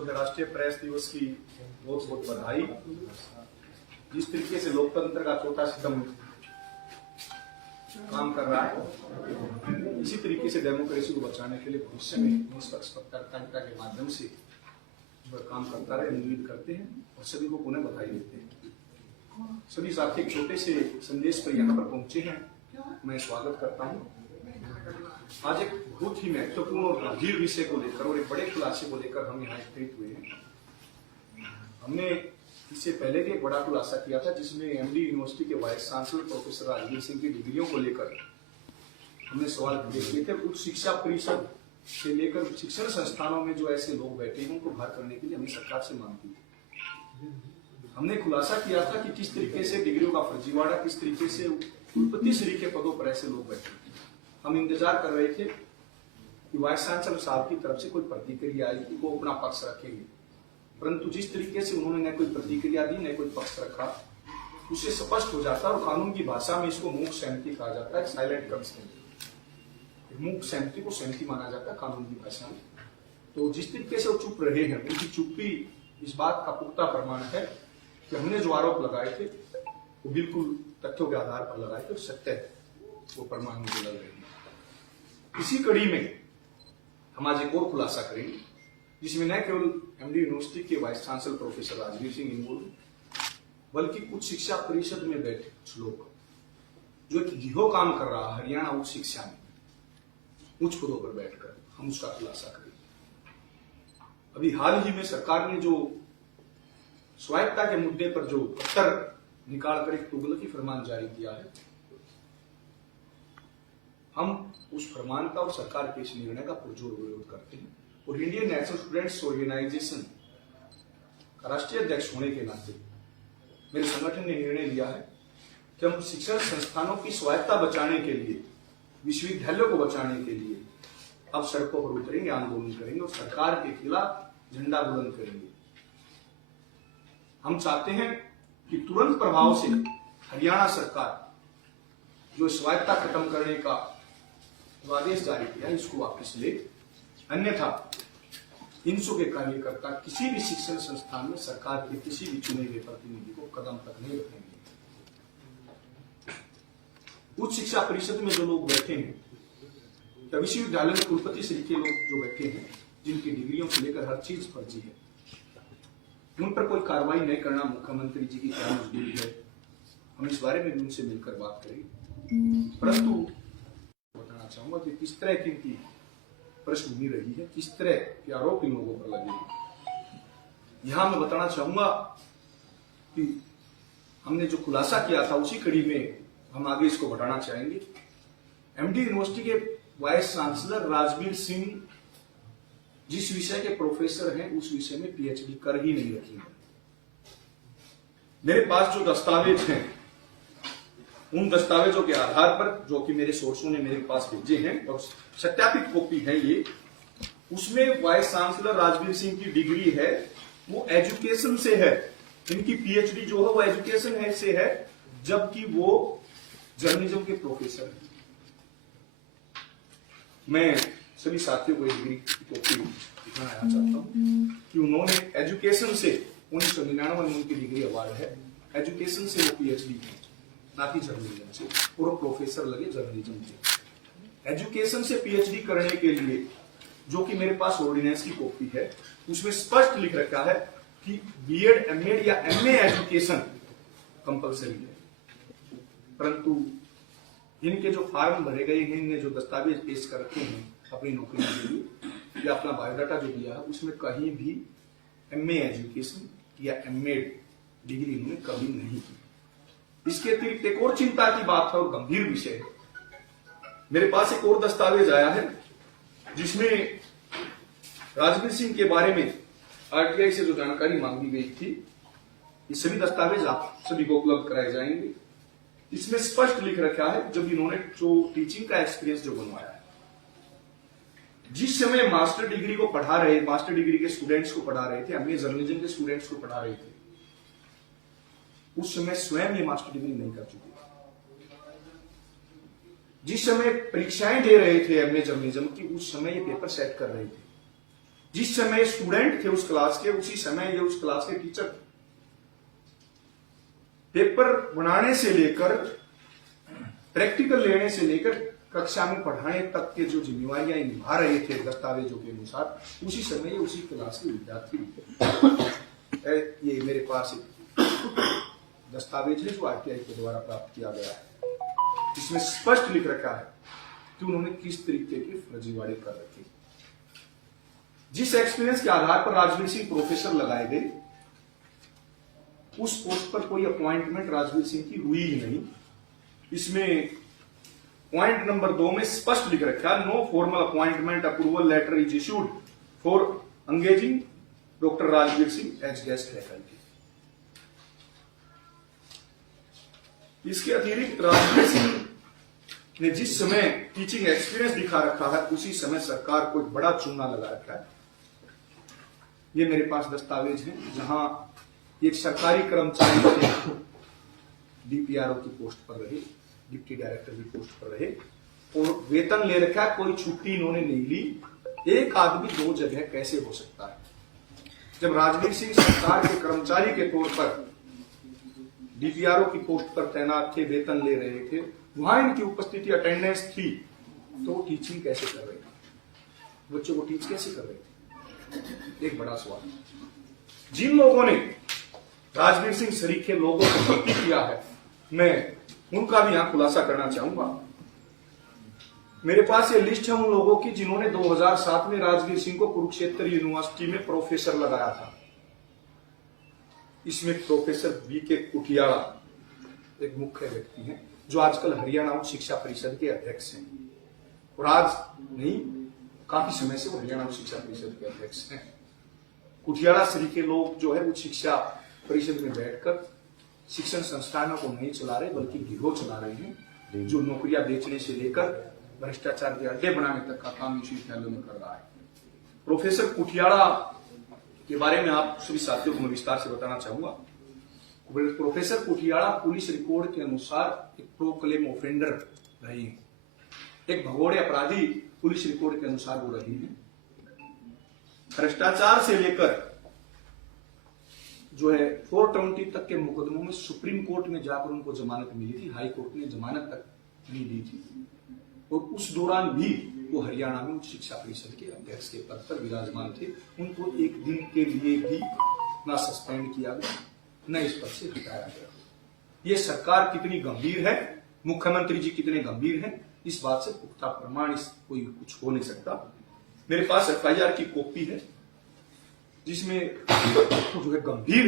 जो है राष्ट्रीय प्रेस दिवस की बहुत बहुत बधाई। जिस तरीके से लोकतंत्र का चौथा स्तंभ काम कर रहा है, इसी तरीके से डेमोक्रेसी को बचाने के लिए भविष्य में निष्पक्ष पत्रकारिता के माध्यम से काम करता रहे, उम्मीद करते हैं और सभी को पुनः बधाई देते हैं। सभी साथी एक छोटे से संदेश पर यहाँ पर पहुंचे हैं, मैं स्वागत करता हूँ। आज एक बहुत ही महत्वपूर्ण और गंभीर विषय को लेकर और एक बड़े खुलासे को लेकर हम यहाँ एकत्रित हुए हैं। हमने इससे पहले भी एक बड़ा खुलासा किया था, जिसमें एमडी यूनिवर्सिटी के vice chancellor professor Rajveer Singh की डिग्रियों को लेकर हमने सवाल किए थे। उच्च शिक्षा परिषद से लेकर शिक्षण संस्थानों में जो ऐसे लोग बैठे हैं उनको बाहर करने के लिए हमने सरकार से मांग की थी। हमने खुलासा किया था कि किस तरीके से डिग्रियों का फर्जीवाड़ा, किस तरीके से कुलपति श्री के पदों पर ऐसे लोग बैठे। हम इंतजार कर रहे थे कि वाइस चांसलर साहब की तरफ से कोई प्रतिक्रिया आएगी, वो अपना पक्ष रखेंगे, परंतु जिस तरीके से उन्होंने न कोई प्रतिक्रिया दी न कोई पक्ष रखा, उससे स्पष्ट हो जाता है। और कानून की भाषा में इसको मूक सहमति कहा जाता है, साइलेंट कंसेंट। मूक सहमति को सहमति माना जाता है कानून की भाषा में। तो जिस तरीके से वो चुप रहे हैं, उनकी चुप्पी इस बात का पुख्ता प्रमाण है कि हमने जो आरोप लगाए थे वो बिल्कुल तथ्यों के आधार पर लगाए थे, सत्य है, वो प्रमाण मुझे लग रहे हैं। इसी कड़ी में हम आज एक और खुलासा करेंगे, जिसमें न केवल एमडी यूनिवर्सिटी के vice chancellor professor Rajveer Singh involve, बल्कि उच्च शिक्षा परिषद में बैठे कुछ लोग जो एक गिरोह काम कर रहा है हरियाणा उच्च शिक्षा में, उच्च पदों पर बैठकर, हम उसका खुलासा करेंगे। अभी हाल ही में सरकार ने जो स्वायत्तता के मुद्दे पर जो पत्थर निकालकर एक तुगलकी फरमान जारी किया है, हम उस फरमान का और सरकार के इस निर्णय का पुरजोर विरोध करते हैं। और इंडियन नेशनल स्टूडेंट्स ऑर्गेनाइजेशन का राष्ट्रीय अध्यक्ष होने के नाते मेरे संगठन ने निर्णय लिया है कि हम शिक्षण संस्थानों की स्वायत्तता बचाने के लिए, विश्वविद्यालयों को बचाने के लिए अब सड़कों पर उतरेंगे, आंदोलन करेंगे और सरकार के खिलाफ झंडा बुलंद करेंगे। हम चाहते हैं कि तुरंत प्रभाव से हरियाणा सरकार जो स्वायत्तता खत्म करने का जो आदेश जारी किया इसको वापस ले, अन्यथा इनसो के कार्यकर्ता किसी भी शिक्षण संस्थान में सरकार के किसी भी चुने हुए प्रतिनिधि को कदम तक नहीं रखेंगे। उच्च शिक्षा परिषद में जो लोग बैठे हैं, विश्वविद्यालय में कुलपति श्री के लोग जो बैठे हैं, जिनकी डिग्रियों को लेकर हर चीज फर्जी है, उन पर कोई कार्रवाई नहीं करना मुख्यमंत्री जी की क्या मजबूरी है। हम इस बारे में भी उनसे मिलकर बात करेंगे। परंतु बताना चाहूंगा कि किस तरह की इनकी पृष्ठभूमि रही है, किस तरह के आरोप इन लोगों पर लगे हैं। यहां मैं बताना चाहूंगा कि हमने जो खुलासा किया था उसी कड़ी में हम आगे इसको बढ़ाना चाहेंगे। एमडी यूनिवर्सिटी के वाइस चांसलर राजवीर सिंह जिस विषय के प्रोफेसर हैं उस विषय में पीएचडी कर ही नहीं रखी है। मेरे पास जो दस्तावेज हैं, उन दस्तावेजों के आधार पर जो कि मेरे सोर्सों ने मेरे पास भेजे हैं और सत्यापित कॉपी है ये, उसमें वाइस चांसलर राजवीर सिंह की डिग्री है वो एजुकेशन से है। इनकी पीएचडी जो है वो एजुकेशन है से है, जबकि वो जर्नलिज्म के प्रोफेसर हैं। मैं सभी साथियों को डिग्री की कॉपी दिखाना चाहता हूं कि उन्होंने एजुकेशन से 1999 में उनकी डिग्री अवार्ड है, एजुकेशन से वो पीएचडी की, ना कि जर्नलिज्म से, और प्रोफेसर लगे जर्नलिज्म के। एजुकेशन से पीएचडी करने के लिए जो कि मेरे पास ऑर्डिनेंस की कॉपी है, उसमें स्पष्ट लिख रखा है कि बीएड, एमएड या एमए एजुकेशन कंपलसरी है। परंतु इनके जो फॉर्म भरे गए हैं, इनने जो दस्तावेज पेश कर रखे हैं अपनी नौकरी के लिए या अपना बायोडाटा जो दिया है, उसमें कहीं भी एमए एजुकेशन या एमएड डिग्री इन्होंने कभी नहीं की। इसके अतिरिक्त एक और चिंता की बात है और गंभीर विषय है। मेरे पास एक और दस्तावेज आया है जिसमें राजवीर सिंह के बारे में आरटीआई से जो जानकारी मांगी गई थी, ये सभी दस्तावेज आप सभी को उपलब्ध कराए जाएंगे। इसमें स्पष्ट लिख रखा है जब इन्होंने जो टीचिंग का एक्सपीरियंस जो बनवाया है, जिस समय मास्टर डिग्री को पढ़ा रहे, मास्टर डिग्री के स्टूडेंट्स को पढ़ा रहे थे, एमए जर्नलिज्म के स्टूडेंट्स को पढ़ा रहे थे, उस समय स्वयं ये मास्टर डिग्री नहीं कर चुके। जिस समय परीक्षाएं दे रहे थे एमए जर्नलिज्म की, उस समय ये पेपर सेट कर रहे थे। जिस समय स्टूडेंट थे उस क्लास के, उसी समय ये उस क्लास के टीचर थे। पेपर बनाने से लेकर, प्रैक्टिकल लेने से लेकर कक्षा में पढ़ाने तक के जो जिम्मेवारियां निभा रहे थे दस्तावेजों के अनुसार, उसी समय ये उसी क्लास के विद्यार्थी थे। ये मेरे पास एक दस्तावेज है जो आरटीआई के द्वारा प्राप्त किया गया है। इसमें स्पष्ट लिख रखा है कि उन्होंने किस तरीके के फर्जीवाड़े कर रखे। जिस एक्सपीरियंस के आधार पर राजवीर सिंह प्रोफेसर लगाए गए, उस पोस्ट पर कोई अपॉइंटमेंट राजवीर सिंह की हुई ही नहीं। इसमें पॉइंट नंबर 2 में स्पष्ट लिख रखा है, no formal appointment approval letter is issued for engaging doctor Rajveer Singh as guest faculty. इसके अतिरिक्त राजवीर सिंह ने जिस समय टीचिंग एक्सपीरियंस दिखा रखा है, उसी समय सरकार को एक बड़ा चूना लगा रखा है। ये मेरे पास दस्तावेज है जहां एक सरकारी कर्मचारी थे, डीपीआरओ की पोस्ट पर रहे, डिप्टी डायरेक्टर की पोस्ट पर रहे और वेतन ले रखा, कोई छुट्टी इन्होंने नहीं ली। एक आदमी 2 जगह कैसे हो सकता है? जब राजवीर सिंह सरकार के कर्मचारी के तौर पर डीपीआरओ की पोस्ट पर तैनात थे, वेतन ले रहे थे, वहां इनकी उपस्थिति अटेंडेंस थी, तो वो टीचिंग कैसे कर रहे थे? बच्चों को टीच कैसे कर रहे थे? एक बड़ा सवाल। जिन लोगों ने राजवीर सिंह सरीखे लोगों को भर्ती किया है, मैं उनका भी यहां खुलासा करना चाहूंगा। मेरे पास ये लिस्ट है उन लोगों की जिन्होंने 2007 में राजवीर सिंह को कुरुक्षेत्र यूनिवर्सिटी में प्रोफेसर लगाया था। इसमें प्रोफेसर बीके कुठियाड़ा एक मुख्य व्यक्ति हैं, जो आजकल हरियाणा उच्च शिक्षा परिषद के अध्यक्ष हैं, और आज नहीं काफी समय से वो हरियाणा उच्च शिक्षा परिषद के अध्यक्ष हैं। कुठियाड़ा श्री के लोग जो है उच्च शिक्षा परिषद में बैठकर शिक्षण संस्थानों को नहीं चला रहे, बल्कि गिरोह चला रहे हैं, जो नौकरियां बेचने से लेकर भ्रष्टाचार के अड्डे बनाने तक का काम विश्वविद्यालयों में कर रहा है। प्रोफेसर कुठियाड़ा के बारे में आप सभी साथियों को मैं विस्तार से बताना चाहूंगा। प्रोफेसर कुठियाड़ा पुलिस रिकॉर्ड के अनुसार एक प्रोक्लेम ऑफेंडर रही है, एक भगोड़े अपराधी पुलिस रिकॉर्ड के अनुसार वो रही है। भ्रष्टाचार से लेकर जो है 420 तक के मुकदमों में सुप्रीम कोर्ट में जाकर उनको जमानत मिली थी, हाई कोर्ट ने जमानत तक नहीं दी थी, और उस दौरान भी वो हरियाणा में उच्च शिक्षा परिषद के अध्यक्ष के पद पर विराजमान थे। उनको एक दिन के लिए भी ना सस्पेंड किया गया, न इस पद से हटाया गया। ये सरकार कितनी गंभीर है, मुख्यमंत्री जी कितने गंभीर हैं, इस बात से पुख्ता प्रमाण इस कोई कुछ हो नहीं सकता। मेरे पास एफआईआर की कॉपी है जिसमें जो है गंभीर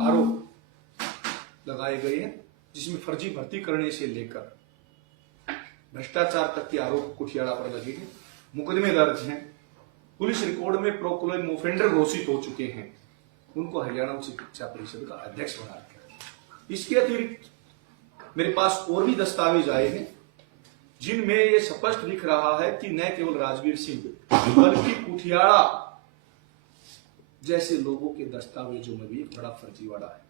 आरोप लगाए गए हैं, जिसमें फर्जी भर्ती करने से लेकर भ्रष्टाचार तक के आरोप कुठियाड़ा पर लगे हैं। मुकदमे दर्ज हैं, पुलिस रिकॉर्ड में प्रोक्लेम ऑफेंडर घोषित हो चुके हैं, उनको हरियाणा उच्च शिक्षा परिषद का अध्यक्ष बना रखा। इसके अतिरिक्त मेरे पास और भी दस्तावेज आए हैं जिनमें यह स्पष्ट दिख रहा है कि न केवल राजवीर सिंह बल्कि कुठियाड़ा जैसे लोगों के दस्तावेजों में भी एक बड़ा फर्जीवाड़ा है।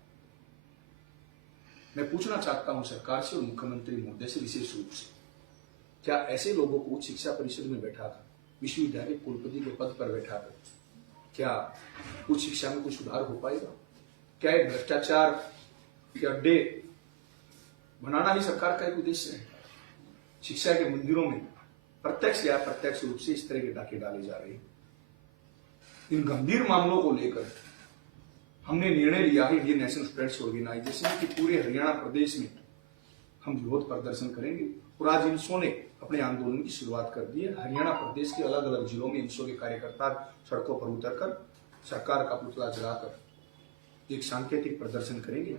मैं पूछना चाहता हूं सरकार से और मुख्यमंत्री महोदय से विशेष रूप से, क्या ऐसे लोगों को उच्च शिक्षा परिषद में बैठा कर, विश्वविद्यालय कुलपति के पद पर बैठा कर, क्या उच्च शिक्षा में कुछ सुधार हो पाएगा? क्या एक भ्रष्टाचार के अड्डे बनाना ही सरकार का एक उद्देश्य है? शिक्षा के मंदिरों में प्रत्यक्ष या अप्रत्यक्ष रूप से इस तरह के डाके डाले जा रहे हैं। इन गंभीर मामलों को लेकर हमने निर्णय लिया है इंडियन नेशनल स्टूडेंट्स ऑर्गेनाइजेशन की पूरे हरियाणा प्रदेश में हम विरोध प्रदर्शन करेंगे, और आज इंसो ने अपने आंदोलन की शुरुआत कर दी है। हरियाणा प्रदेश के अलग अलग जिलों में इंसो के कार्यकर्ता सड़कों पर उतरकर सरकार का पुतला जलाकर एक सांकेतिक प्रदर्शन करेंगे,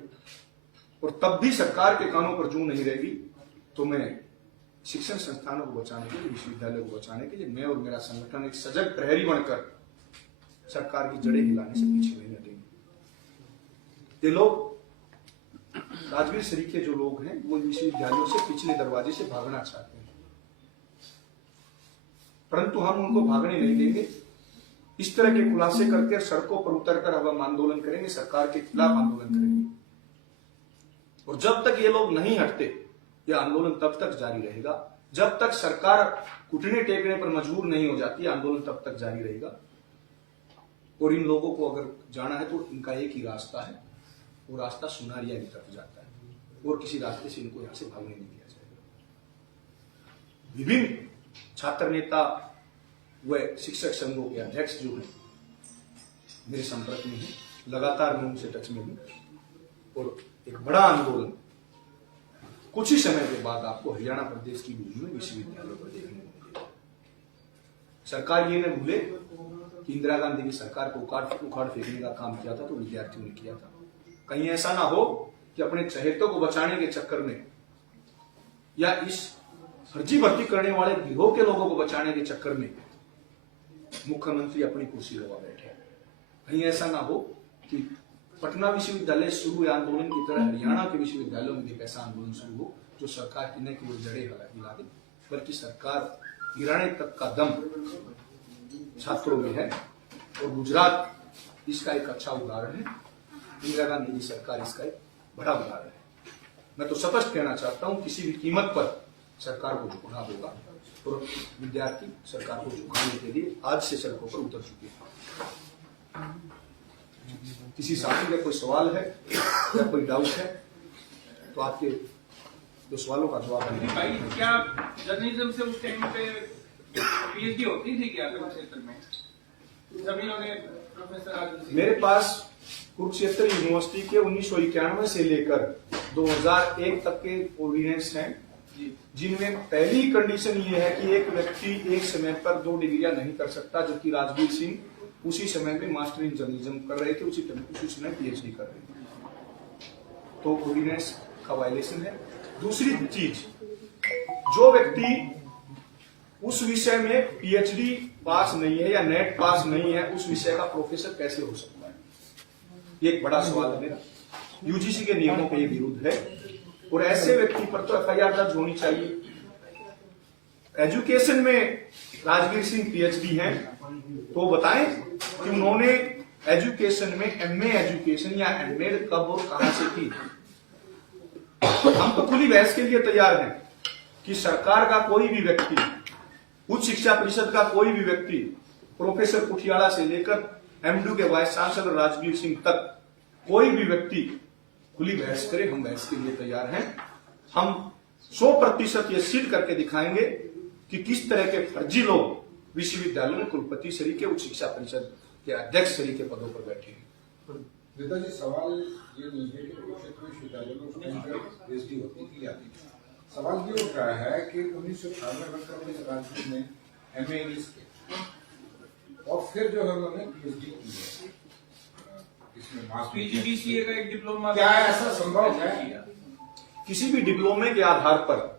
और तब भी सरकार के कानों पर जूं नहीं रहेगी। तो मैं शिक्षण संस्थानों को बचाने के लिए, विश्वविद्यालय को बचाने के लिए मैं और मेरा संगठन एक सजग प्रहरी बनकर सरकार की जड़ें हिलाने से पीछे नहीं हटेंगे। ये लोग राजवीर सरीखे जो लोग हैं वो विश्वविद्यालयों से पिछले दरवाजे से भागना चाहते हैं, परंतु हम उनको भागने नहीं देंगे। इस तरह के खुलासे करके सड़कों पर उतरकर अब हम आंदोलन करेंगे, सरकार के खिलाफ आंदोलन करेंगे, और जब तक ये लोग नहीं हटते यह आंदोलन तब तक जारी रहेगा। जब तक सरकार घुटने टेकने पर मजबूर नहीं हो जाती, आंदोलन तब तक जारी रहेगा। और इन लोगों को अगर जाना है तो इनका एक ही रास्ता है, वो रास्ता सुनारिया की तरफ जाता है और किसी रास्ते से इनको यहाँ से भागने नहीं दिया जाएगा। विभिन्न छात्र नेता व शिक्षक संघों के अध्यक्ष जो हैं मेरे संपर्क में हैं, लगातार मैं उनसे टच में हूं और एक बड़ा आंदोलन कुछ ही समय के बाद आपको हरियाणा प्रदेश की भूमि में विश्वविद्यालयों पर देखने को मिलेगा। सरकार ये न भूले कि इंदिरा गांधी की सरकार को उखाड़ फेंकने का काम किया था तो विद्यार्थियों ने किया था। कहीं ऐसा ना हो कि अपने चहेतों को बचाने के चक्कर में या इस फर्जी भर्ती करने वाले गिरोह के लोगों को बचाने के चक्कर में मुख्यमंत्री अपनी कुर्सी लगा बैठे। कहीं ऐसा ना हो कि पटना विश्वविद्यालय शुरू हुए आंदोलन की तरह हरियाणा के विश्वविद्यालयों में भी ऐसा आंदोलन शुरू हो जो सरकार की न केवल जड़ें हिला दे बल्कि सरकार गिराने तक का दम छात्रों में है। और गुजरात इसका एक अच्छा उदाहरण है, इंदिरा गांधी की सरकार इसका एक बड़ा उदाहरण है। मैं तो स्पष्ट कहना चाहता हूं किसी भी कीमत पर सरकार को झुकना होगा और विद्यार्थी सरकार को झुकाने के लिए आज से सड़कों पर उतर चुके हैं। किसी साथी का कोई सवाल है या कोई डाउट है तो आपके दो सवालों का जवाब है। भाई क्या जर्नलिज्म से उस टाइम पे पीएचडी होती थी क्या कुरुक्षेत्र में? सभी लोग प्रोफेसर मेरे पास कुरुक्षेत्र यूनिवर्सिटी के 1991 से लेकर 2001 तक के ऑर्डिनेंस हैं जिनमें पहली कंडीशन ये है कि एक व्यक्ति एक समय पर 2 डिग्रियां नहीं कर सकता, जबकि राजवीर सिंह उसी समय में मास्टर इन जर्नलिज्म कर रहे थे, उसी समय पीएचडी कर रहे थे। तो ऑर्डिनेंस का वायलेशन है। दूसरी चीज, जो व्यक्ति उस विषय में पीएचडी पास नहीं है या नेट पास नहीं है उस विषय का प्रोफेसर कैसे हो सकता है, ये एक बड़ा सवाल है मेरा। यूजीसी के नियमों के विरुद्ध है और ऐसे व्यक्ति पर तो एफआईआर दर्ज होनी चाहिए। एजुकेशन में राजवीर सिंह पीएचडी हैं तो बताएं कि उन्होंने एजुकेशन में एमए एजुकेशन या एमएड कब और कहां से की। हम तो खुली बहस के लिए तैयार हैं कि सरकार का कोई भी व्यक्ति, उच्च शिक्षा परिषद का कोई भी व्यक्ति, प्रोफेसर कुठियाला से लेकर एमडू के वाइस चांसलर राजवीर सिंह तक कोई भी व्यक्ति खुली बहस करे, हम बहस के लिए तैयार हैं। हम 100% ये सिद्ध करके दिखाएंगे कि किस तरह के फर्जी लोग विश्वविद्यालय में कुलपति श्री के, उच्च शिक्षा परिषद के अध्यक्ष श्री के पदों पर बैठे हैं। नेताजी, सवाल ये नहीं है कि कुरुक्षेत्र विश्वविद्यालय में पीएचडी होती थी या नहीं। सवाल ये उठ रहा है कि 1998 में राजवीर ने एमए इंग्लिश किया और फिर जो है उन्होंने पीएचडी की है इसमें पीजीडीसीए का एक डिप्लोमा। क्या ऐसा संभव है? किसी भी डिप्लोमे के आधार पर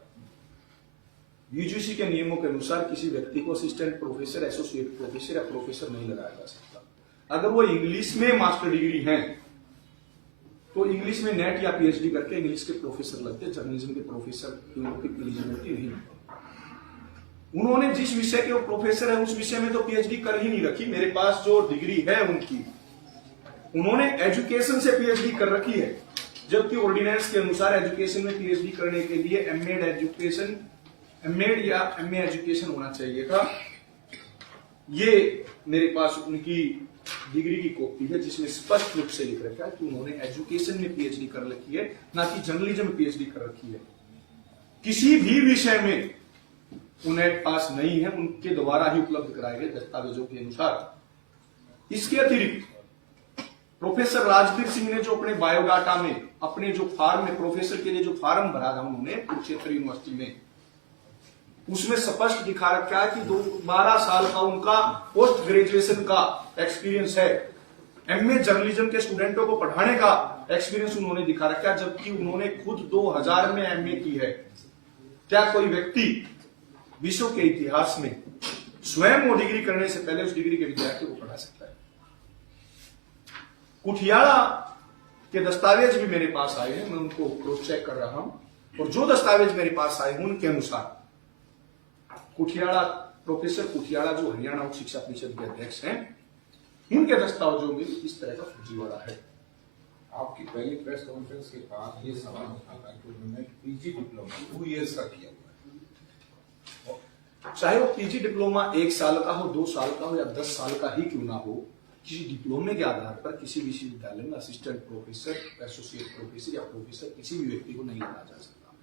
यूजीसी के नियमों के अनुसार किसी व्यक्ति को असिस्टेंट प्रोफेसर, एसोसिएट प्रोफेसर या प्रोफेसर नहीं लगाया जा सकता। अगर वो इंग्लिश में मास्टर डिग्री है तो इंग्लिश में नेट या पीएचडी करके इंग्लिश के प्रोफेसर लगते, जर्नलिज्म के प्रोफेसर की एलिजिबिलिटी नहीं होती। उन्होंने जिस विषय के वो प्रोफेसर है उस विषय में तो पीएचडी कर ही नहीं रखी। मेरे पास जो डिग्री है उनकी, उन्होंने एजुकेशन से पीएचडी कर रखी है, जबकि ऑर्डिनेंस के अनुसार एजुकेशन में पीएचडी करने के लिए एमएड या एमए एजुकेशन होना चाहिए था। ये मेरे पास उनकी डिग्री की कॉपी है जिसमें स्पष्ट रूप से लिख रखा है कि उन्होंने एजुकेशन में पीएचडी कर रखी है, ना कि जर्नलिज्म में पीएचडी कर रखी है। किसी भी विषय में उन्हें पास नहीं है, उनके द्वारा ही उपलब्ध कराए गए दस्तावेजों के अनुसार। इसके अतिरिक्त प्रोफेसर राजवीर सिंह ने जो अपने बायोडाटा में, अपने जो फॉर्म में, प्रोफेसर के लिए जो फॉर्म भरा था उन्होंने कुरुक्षेत्र यूनिवर्सिटी में, उसमें स्पष्ट दिखा रखा है कि 12 साल का उनका पोस्ट ग्रेजुएशन का एक्सपीरियंस है। एमए जर्नलिज्म के स्टूडेंटों को पढ़ाने का एक्सपीरियंस उन्होंने दिखा रखा है, जबकि उन्होंने खुद 2000 में एमए की है। क्या कोई व्यक्ति विश्व के इतिहास में स्वयं वो डिग्री करने से पहले उस डिग्री के विद्यार्थियों को पढ़ा सकता है? कुठियाला के दस्तावेज भी मेरे पास आए हैं, मैं उनको क्रॉस चेक कर रहा हूं और जो दस्तावेज मेरे पास आए हैं उनके अनुसार कुठियाला, प्रोफेसर कुठियाला जो हरियाणा उच्च शिक्षा परिषद के अध्यक्ष हैं, उनके दस्तावेजों में इस तरह का फर्जीवाड़ा है। आपकी पहली प्रेस कॉन्फ्रेंस के बाद ये सवाल उठा था कि उन्होंने पीजी डिप्लोमा 2 इयर्स का किया हुआ है। चाहे वो पीजी डिप्लोमा 1 साल का हो, 2 साल का हो या 10 साल का ही क्यों ना हो, किसी डिप्लोमे के आधार पर किसी विश्वविद्यालय में असिस्टेंट प्रोफेसर, एसोसिएट प्रोफेसर या प्रोफेसर किसी भी व्यक्ति को नहीं लगाया जा सकता।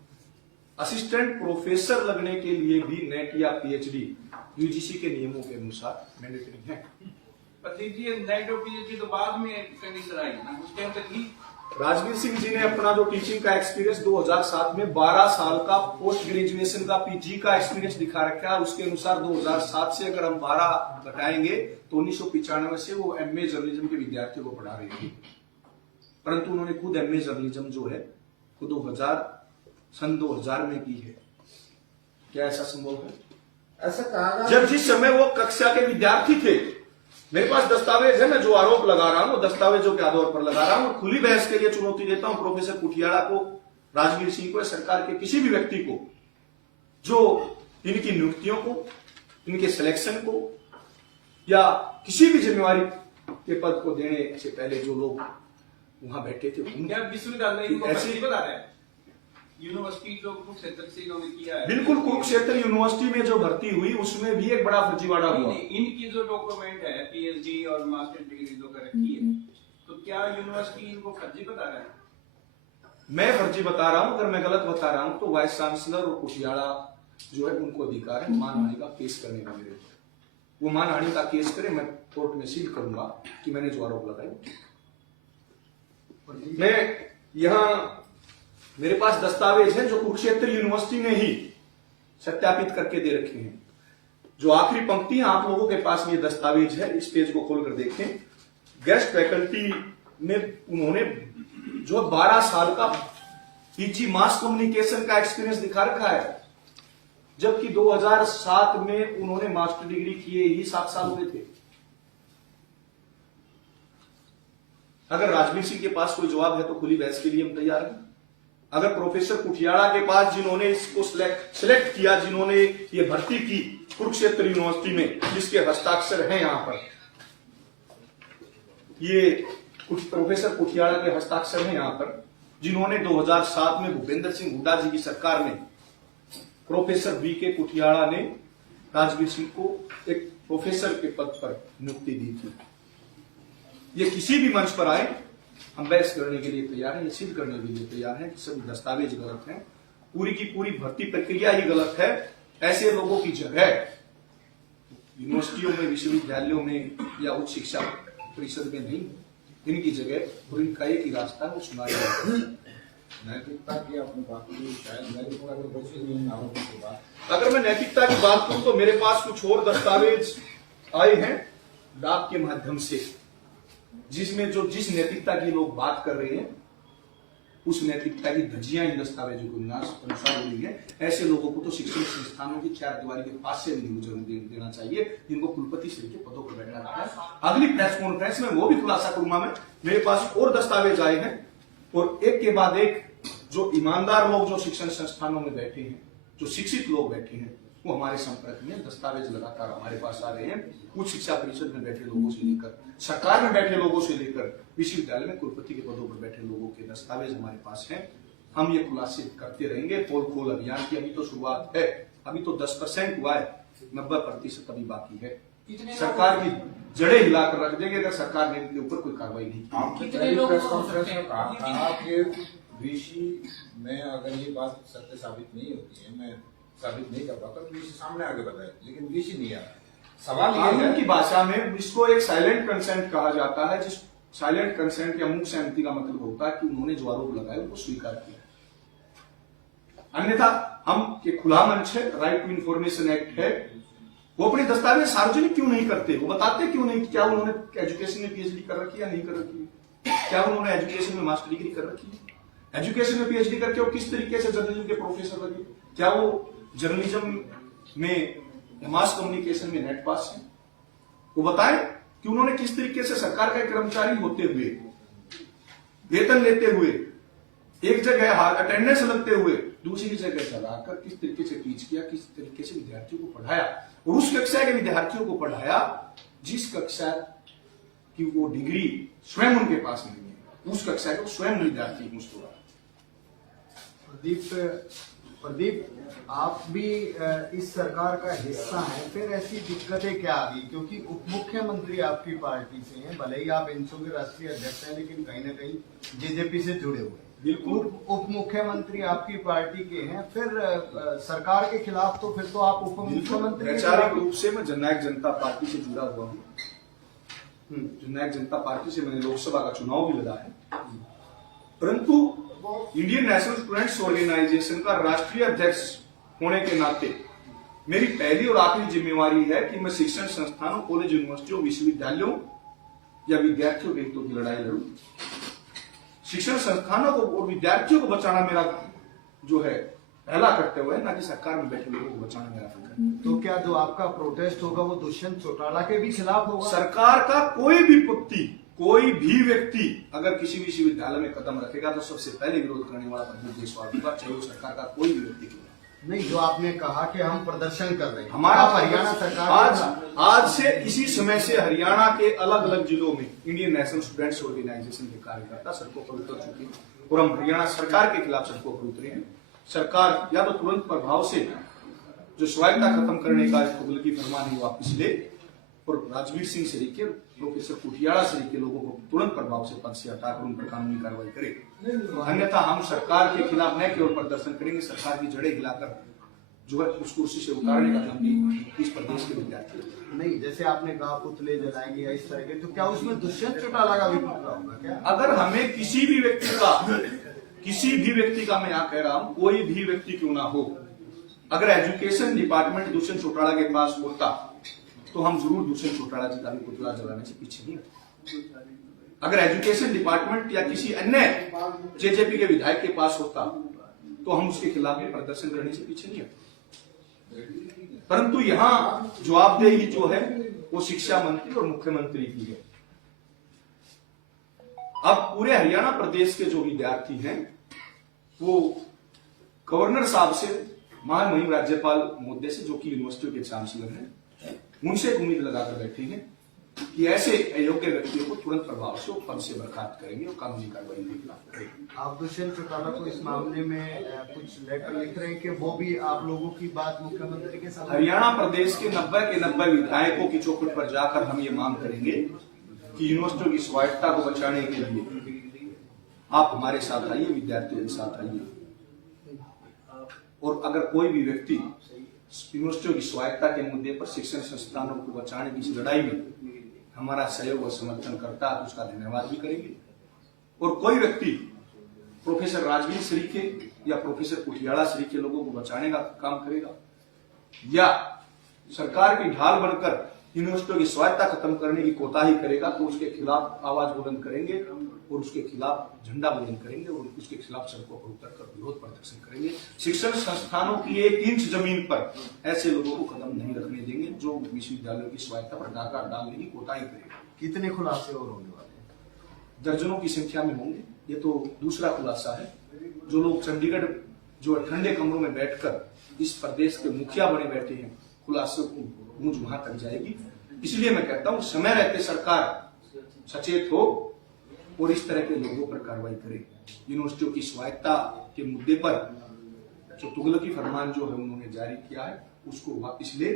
असिस्टेंट प्रोफेसर लगने के लिए भी नेट या पीएचडी यूजीसी के नियमों के अनुसार मैंडेटरी है। पर देखिए नेट और पीएचडी तो बाद में कंडीशन आई ना, उस टाइम तक ही राजवीर सिंह जी ने अपना जो टीचिंग का एक्सपीरियंस 2007 में 12 साल का पोस्ट ग्रेजुएशन का पीजी का एक्सपीरियंस दिखा रखा है। उसके अनुसार 2007 से अगर हम 12 घटाएंगे तो 1995 से वो एमए जर्नलिज्म के विद्यार्थियों को पढ़ा रही थी, परंतु उन्होंने खुद एमए जर्नलिज्म जो है वो सन 2000 में की है। क्या ऐसा संभव है? ऐसा कहा जब जिस समय वो कक्षा के विद्यार्थी थे, मेरे पास दस्तावेज है, मैं जो आरोप लगा रहा हूं दस्तावेजों के आधार पर लगा रहा हूं। खुली बहस के लिए चुनौती देता हूं प्रोफेसर कुठियाड़ा को, राजवीर सिंह को, सरकार के किसी भी व्यक्ति को जो इनकी नियुक्तियों को, इनके सिलेक्शन को या किसी भी जिम्मेवारी के पद को देने से पहले जो लोग वहां बैठे थे क्या विश्वविद्यालय इनको ऐसे- फर्जी बता रहे हैं? यूनिवर्सिटी जो कुरुक्षेत्र से इन्होंने किया है, बिल्कुल कुरुक्षेत्र यूनिवर्सिटी में जो भर्ती हुई उसमें भी एक बड़ा फर्जीवाड़ा हुआ। इनकी जो डॉक्यूमेंट है पीएचडी और मास्टर डिग्री जो कर रखी है, तो क्या यूनिवर्सिटी इनको फर्जी बता रहा है? मैं फर्जी बता रहा हूं, अगर मैं गलत बता रहा हूं तो वाइस चांसलर और कुठियाड़ा जो है उनको अधिकार है मानहानि का केस करने का मेरे ऊपर। वो मानहानि का केस करे, मैं कोर्ट में सील करूंगा कि मैंने जो आरोप लगाए। मैं यहां मेरे पास दस्तावेज हैं जो कुरुक्षेत्र यूनिवर्सिटी ने ही सत्यापित करके दे रखे हैं। जो आखिरी पंक्ति है आप लोगों के पास ये दस्तावेज है, इस पेज को खोलकर देखें। गेस्ट फैकल्टी में उन्होंने जो 12 साल का पीजी मास कम्युनिकेशन का एक्सपीरियंस दिखा रखा है, जबकि 2007 में उन्होंने मास्टर डिग्री किए ही 7 साल हुए थे। अगर राजवीर सिंह के पास कोई जवाब है तो खुली बहस के लिए हम तैयार हैं। अगर प्रोफेसर कुठियाड़ा के पास जिन्होंने इसको सिलेक्ट किया, जिन्होंने ये भर्ती की कुरुक्षेत्र यूनिवर्सिटी में, जिसके हस्ताक्षर हैं यहां पर, ये कुछ प्रोफेसर कुठियाड़ा के हस्ताक्षर हैं यहां पर, जिन्होंने 2007 में भूपेंद्र सिंह हुड्डा जी की सरकार में प्रोफेसर बी के कुठियाड़ा ने राजवीर सिंह को एक प्रोफेसर के पद पर नियुक्ति दी थी। ये किसी भी मंच पर आए, हम बहस करने के लिए तैयार हैं, ये सिद्ध करने के लिए तैयार हैं कि सभी दस्तावेज गलत हैं, पूरी की पूरी भर्ती प्रक्रिया ही गलत है। ऐसे लोगों की जगह यूनिवर्सिटियों में, विश्वविद्यालयों में या उच्च शिक्षा परिषद में नहीं, इनकी जगह और इनका एक ही रास्ता है, वो सुनाई। नैतिकता की आपने बात की, शायद नैतिकता को बची नहीं आरोपों के बाद। अगर मैं नैतिकता की बात करूं तो मेरे पास कुछ और दस्तावेज आए हैं डाक के माध्यम से, जिसमें जो जिस नैतिकता की लोग बात कर रहे हैं उस नैतिकता की धज्जियां इन दस्तावेजों के अनुसार हो रही है। ऐसे लोगों को तो शिक्षण संस्थानों की 4 दीवारी के पास से नहीं गुजरने देना चाहिए, जिनको कुलपति श्री के पदों पर बैठा रखा है। अगली प्रेस कॉन्फ्रेंस में वो भी खुलासा करूंगा मैं। मेरे पास और दस्तावेज आए हैं और एक के बाद एक जो ईमानदार लोग जो शिक्षण संस्थानों में बैठे हैं, जो शिक्षित लोग बैठे हैं, वो हमारे संपर्क में दस्तावेज लगातार हमारे पास आ रहे हैं। उच्च शिक्षा परिषद में बैठे लोगों से लेकर, सरकार में बैठे लोगों से लेकर, विश्वविद्यालय में कुलपति के पदों पर बैठे लोगों के दस्तावेज हमारे पास हैं। हम ये खुलासे करते रहेंगे। पोल खोल अभियान की अभी तो शुरुआत है, अभी तो 10% हुआ है, 90% अभी बाकी है। सरकार की जड़ें हिलाकर रख देंगे अगर सरकार ने इनके ऊपर कोई कार्रवाई नहीं की। आपने पहले प्रेस कॉन्फ्रेंस में कहा था कि वीसी में अगर ये बात सत्य साबित नहीं होती है, मैं साबित नहीं कर पाता तो वीसी सामने आगे बताए, लेकिन वीसी नहीं आ रहा। सवाल ये कानून है की भाषा में इसको एक साइलेंट कंसेंट कहा जाता है, जिस साइलेंट कंसेंट या मूक सहमति का मतलब होता है कि उन्होंने जो आरोप लगाए उनको स्वीकार किया। अन्यथा हम ये खुला मंच है, राइट टू इंफॉर्मेशन एक्ट है, वो अपने दस्तावेज सार्वजनिक क्यों नहीं करते? वो बताते क्यों नहीं? क्या उन्होंने एजुकेशन में पीएचडी कर रखी है या नहीं कर रखी है? क्या उन्होंने एजुकेशन में मास्टर डिग्री कर रखी है? एजुकेशन में पीएचडी करके वो किस तरीके से जर्नलिज्म के प्रोफेसर लगे? क्या वो जर्नलिज्म में, मास कम्युनिकेशन में नेट पास है? वो बताएं कि उन्होंने किस तरीके से सरकार का कर्मचारी होते हुए, वेतन लेते हुए, एक जगह अटेंडेंस लगते हुए दूसरी जगह चलाकर किस तरीके से टीच किया, किस तरीके से विद्यार्थियों को पढ़ाया, और उस कक्षा के विद्यार्थियों को पढ़ाया जिस कक्षा की वो डिग्री स्वयं उनके पास नहीं है, उस कक्षा को स्वयं विद्यार्थी मुझको। प्रदीप, प्रदीप, आप भी इस सरकार का हिस्सा हैं, फिर ऐसी दिक्कतें क्या आ गई? क्योंकि उप मुख्यमंत्री आपकी पार्टी से हैं, भले ही आप इनसो के राष्ट्रीय अध्यक्ष हैं, लेकिन कहीं ना कहीं जेजेपी से जुड़े हुए हैं। बिल्कुल। उप मुख्यमंत्री आपकी पार्टी के हैं, फिर सरकार के खिलाफ तो फिर तो आप उप मुख्यमंत्री वैचारिक रूप से मैं जननायक जनता पार्टी से जुड़ा हुआ हूँ। जननायक जनता पार्टी से मैंने लोकसभा का चुनाव भी लड़ा है, परंतु इंडियन नेशनल स्टूडेंट्स ऑर्गेनाइजेशन का राष्ट्रीय अध्यक्ष होने के नाते मेरी पहली और आखिरी जिम्मेवारी है कि मैं शिक्षण संस्थानों, कॉलेज, यूनिवर्सिटियों, विश्वविद्यालयों या विद्यार्थियों के हितों की लड़ाई लड़ूं। शिक्षण संस्थानों को और विद्यार्थियों को बचाना मेरा जो है पहला कर्तव्य है, ना कि सरकार में बैठे लोगों को बचाना मेरा कर्तव्य है। तो क्या जो आपका प्रोटेस्ट होगा वो दुष्यंत चौटाला के भी खिलाफ होगा? सरकार का कोई भी व्यक्ति अगर किसी विश्वविद्यालय में कदम रखेगा तो सबसे पहले विरोध करने वाला प्रदेश देशवासी होगा, चाहे वो सरकार का कोई भी व्यक्ति क्यों नहीं। जो आपने कहा कि हम प्रदर्शन कर रहे हैं, हमारा आप हरियाणा सरकार आज से इसी समय से हरियाणा के अलग अलग जिलों में इंडियन नेशनल स्टूडेंट्स ऑर्गेनाइजेशन के कार्यकर्ता सड़कों पर उतर चुके हैं और हम हरियाणा सरकार के खिलाफ सड़कों पर उतरे हैं। सरकार या तो तुरंत प्रभाव से जो स्वायत्ता खत्म करने का तुगलकी फरमान है वापस ले और राजवीर सिंह सरीखे, प्रोफेसर कुठियाड़ा सरीखे लोगों को तुरंत प्रभाव से पद से हटाकर उन पर कानूनी कार्रवाई करे। अन्यथा हम सरकार के खिलाफ न केवल प्रदर्शन करेंगे, सरकार की जड़ें हिलाकर जो है उस कुर्सी से उतारने का काम भी इस प्रदेश के विद्यार्थी नहीं। जैसे आपने कहा पुतले जलाएंगे या इस तरह के, तो क्या उसमें दुष्यंत चौटाला का भी पुतला होगा क्या? अगर हमें किसी भी व्यक्ति का मैं यहाँ कह रहा हूँ, कोई भी व्यक्ति क्यों ना हो, अगर एजुकेशन डिपार्टमेंट दुष्यंत चौटाला के पास होता तो हम जरूर दुष्यंत चौटाला जी का भी पुतला जलाने से पीछे नहीं हटते। अगर एजुकेशन डिपार्टमेंट या किसी अन्य जेजेपी के विधायक के पास होता तो हम उसके खिलाफ भी प्रदर्शन करने से पीछे नहीं हटते। परंतु यहाँ जवाबदेही जो है वो शिक्षा मंत्री और मुख्यमंत्री की है। अब पूरे हरियाणा प्रदेश के जो विद्यार्थी हैं वो गवर्नर साहब से, महामहिम राज्यपाल महोदय से, जो कि यूनिवर्सिटी के चांसलर हैं, उनसे उम्मीद लगाकर बैठे हैं कि ऐसे अयोग्य व्यक्तियों को तुरंत प्रभाव से पद से बर्खास्त करेंगे और कानूनी कार्रवाई के खिलाफ करेंगे। आप दुष्यंत चौटाला को इस मामले में कुछ लेटर लिख रहे हैं कि वो भी आप लोगों की बात मुख्यमंत्री के साथ? हरियाणा प्रदेश के 90 विधायकों की चौखट पर जाकर हम ये मांग करेंगे कि यूनिवर्सिटियों की स्वायत्ता को बचाने के लिए आप हमारे साथ आइए, विद्यार्थियों के साथ आइए, और अगर कोई भी व्यक्ति यूनिवर्सिटियों की स्वायत्ता के मुद्दे पर शिक्षण संस्थानों को बचाने की इस लड़ाई में हमारा सहयोग और समर्थन करता है तो उसका धन्यवाद भी करेंगे। और कोई व्यक्ति प्रोफेसर राजवीर सरीखे या प्रोफेसर कुठियाड़ा सरीखे लोगों को बचाने का काम करेगा या सरकार की ढाल बनकर यूनिवर्सिटियों की स्वायत्ता खत्म करने की कोताही करेगा तो उसके खिलाफ आवाज बुलंद करेंगे और उसके खिलाफ झंडा बुलंद करेंगे और उसके खिलाफ सड़कों पर उतरकर विरोध प्रदर्शन करेंगे। शिक्षण संस्थानों की 1 इंच जमीन पर ऐसे लोगों को कदम नहीं रखने देंगे जो विश्वविद्यालयों की स्वायत्ता पर डाका डालने की कोताही करेगा। कितने खुलासे और होने वाले हैं? दर्जनों की संख्या में होंगे। ये तो दूसरा खुलासा है। जो लोग चंडीगढ़ जो ठंडे कमरों में बैठकर इस प्रदेश के मुखिया बने बैठे हैं, खुलासों की गूंज वहां तक जाएगी। इसलिए मैं कहता हूं समय रहते सरकार सचेत हो और इस तरह के लोगों पर कार्रवाई करे। यूनिवर्सिटियों की स्वायत्ता के मुद्दे पर जो तुगलकी फरमान जो है उन्होंने जारी किया है उसको वापस ले,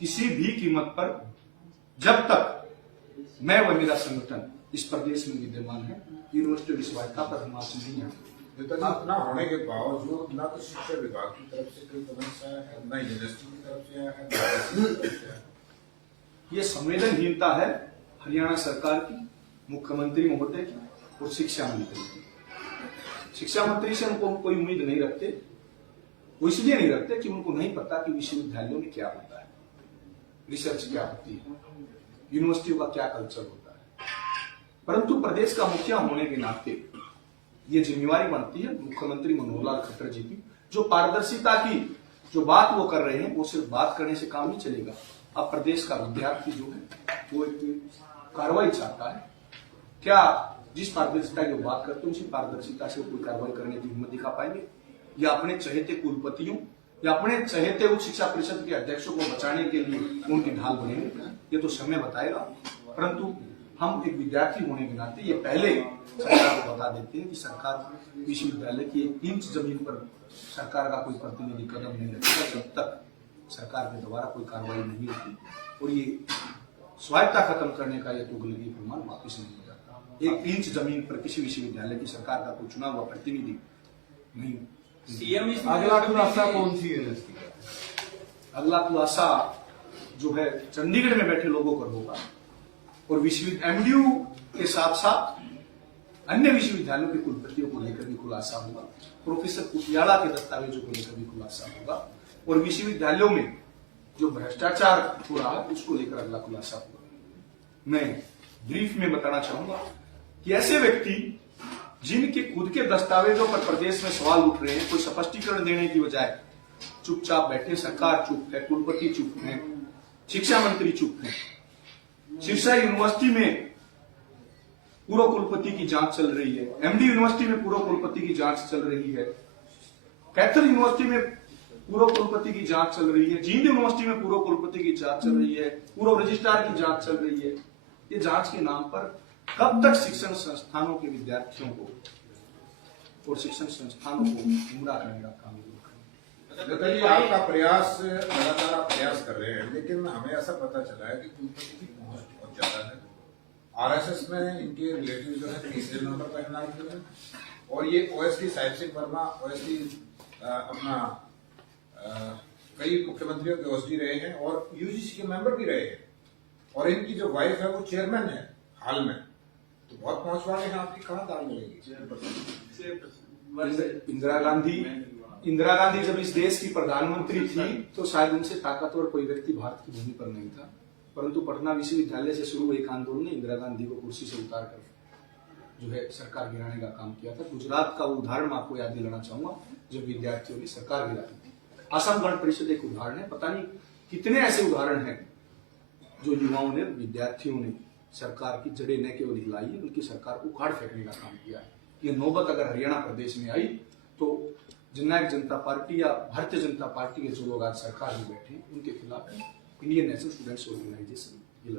किसी भी कीमत पर। जब तक मैं व मेरा संगठन इस प्रदेश में विद्यमान है, यूनिवर्सिटी की स्वायत्ता पर हम आज नहीं आए। इतना होने के बावजूद ना तो शिक्षा विभाग की तरफ से कोई कदम आया है, ना यूनिवर्सिटी की तरफ से आया है, ना की तरफ से आया है। ये संवेदनहीनता है हरियाणा सरकार की, मुख्यमंत्री महोदय की और शिक्षा मंत्री की। शिक्षा मंत्री से उनको कोई उम्मीद नहीं रखते। वो इसलिए नहीं रखते कि उनको नहीं पता कि विश्वविद्यालयों में क्या होता है, रिसर्च क्या होती है, यूनिवर्सिटियों का क्या कल्चर होता है। परंतु प्रदेश का मुखिया होने के नाते ये जिम्मेवारी बनती है मुख्यमंत्री मनोहर लाल खट्टर जी की। जो पारदर्शिता की जो बात वो कर रहे हैं वो सिर्फ बात करने से काम नहीं चलेगा। अब प्रदेश का विद्यार्थी जो है वो एक कार्रवाई चाहता है। क्या जिस पारदर्शिता की बात करते हैं उसी पारदर्शिता से कोई कार्रवाई करने की हिम्मत दिखा पाएंगे, या अपने चहेते कुलपतियों या अपने चहेते उच्च शिक्षा परिषद के अध्यक्षों को बचाने के लिए उनकी ढाल बनेंगे? ये तो समय बताएगा। परंतु हम एक विद्यार्थी होने के नाते ये पहले सरकार को बता देते हैं कि सरकार विश्वविद्यालय की 1 इंच जमीन पर सरकार का कोई प्रतिनिधि कदम नहीं रखेगा जब तक सरकार के द्वारा कोई कार्रवाई नहीं होती और ये स्वायत्ता खत्म करने का ये तुगलकी फरमान वापस नहीं हो जाता। 1 इंच जमीन पर किसी विश्वविद्यालय की सरकार का कोई चुना हुआ प्रतिनिधि नहीं। सीएम अगला खुलासा कौन सी यूनिवर्सिटी का है? अगला खुलासा जो है चंडीगढ़ में बैठे लोगों पर होगा और विश्वविद्यालय एमडीयू के साथ साथ अन्य विश्वविद्यालयों के कुलपतियों को लेकर भी खुलासा होगा। प्रोफेसर कुटियाला के दस्तावेजों को लेकर भी खुलासा होगा और विश्वविद्यालयों में जो भ्रष्टाचार हो रहा है उसको लेकर अगला खुलासा होगा। मैं ब्रीफ में बताना चाहूंगा कि ऐसे व्यक्ति जिनके खुद के दस्तावेजों पर प्रदेश में सवाल उठ रहे हैं, कोई स्पष्टीकरण देने की बजाय चुपचाप बैठे, सरकार चुप है, कुलपति चुप है, शिक्षा मंत्री चुप है। सिरसा यूनिवर्सिटी में पूर्व कुलपति की जांच चल रही है, एमडी यूनिवर्सिटी में पूर्व कुलपति की जांच चल रही है, कैथल यूनिवर्सिटी में पूर्व कुलपति की जांच चल रही है, जींद यूनिवर्सिटी में पूर्व कुलपति की जांच चल रही है, पूर्व रजिस्ट्रार की जांच चल रही है। ये जांच के नाम पर कब तक शिक्षण संस्थानों के विद्यार्थियों को और शिक्षण संस्थानों को गुमराह करने का काम नेता जी, आपका प्रयास लगातार आप प्रयास कर रहे हैं, लेकिन हमें ऐसा पता चला है कि कुलपति की पहुंच बहुत ज्यादा है। आरएसएस में इनके रिलेटिव जो है 3 नंबर पर नाम किए हैं और ये ओएसडी साहिब सिंह वर्मा ओएसडी अपना कई मुख्यमंत्रियों के ओएसडी रहे हैं और यूजीसी के मेंबर भी रहे हैं और इनकी जो वाइफ है वो चेयरमैन है हाल में। तो बहुत पहुंच वाले हैं, आपकी कहाँ दाल मिलेगी? इंदिरा गांधी जब इस देश की प्रधानमंत्री थी तो शायद उनसे ताकतवर कोई व्यक्ति भारत की भूमि पर नहीं था, परंतु पटना विश्वविद्यालय से शुरू एक आंदोलन ने इंदिरा गांधी को कुर्सी से उतार कर जो है सरकार गिराने का काम किया था। गुजरात का वो उदाहरण आपको याद दिलाना चाहूंगा जब विद्यार्थियों की सरकार गिराई थी। असम गण परिषद एक उदाहरण है, पता नहीं कितने ऐसे उदाहरण हैं जो युवाओं ने, विद्यार्थियों ने सरकार की जड़ें न केवल हिलाई है बल्कि सरकार को उखाड़ फेंकने का काम किया है। ये नौबत अगर हरियाणा प्रदेश में आई तो जननायक जनता पार्टी या भारतीय जनता पार्टी के जो लोग आज सरकार में बैठे हैं उनके खिलाफ इंडियन नेशनल स्टूडेंट्स ऑर्गेनाइजेशन